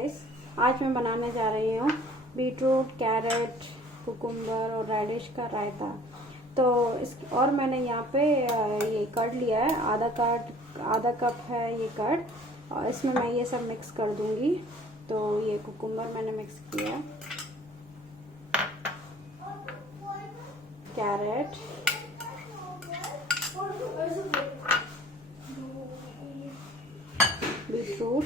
Guys, आज मैं बनाने जा रही हूँ बीटरूट, कैरेट, कुकुम्बर और रेडिश का रायता। तो इस और मैंने यहाँ पे ये कर्ड लिया है, आधा कप है ये कर्ड, और इसमें मैं ये सब मिक्स कर दूंगी। तो ये कुकुम्बर मैंने मिक्स किया, कैरेट, बीटरूट,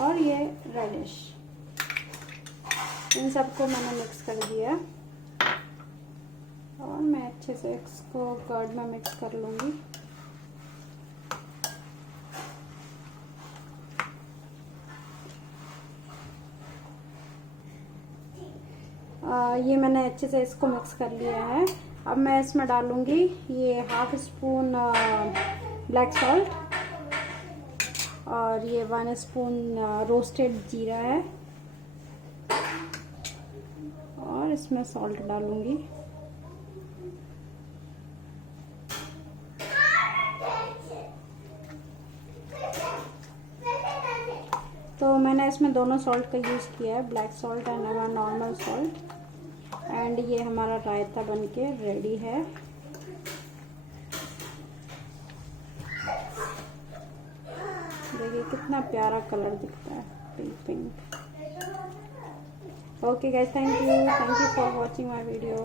और ये रेडिश, इन सबको मैंने मिक्स कर दिया और मैं अच्छे से इसको कर्ड में मिक्स कर लूँगी। ये मैंने अच्छे से इसको मिक्स कर लिया है। अब मैं इसमें डालूँगी ये हाफ स्पून ब्लैक सॉल्ट, और ये 1 स्पून रोस्टेड जीरा है, और इसमें सॉल्ट डालूंगी। तो मैंने इसमें दोनों सॉल्ट का यूज़ किया है, black salt and normal salt. And ये हमारा रायता बनके रेडी है। देखिए कितना प्यारा कलर दिखता है, pink pink. Okay guys, thank you for watching my video.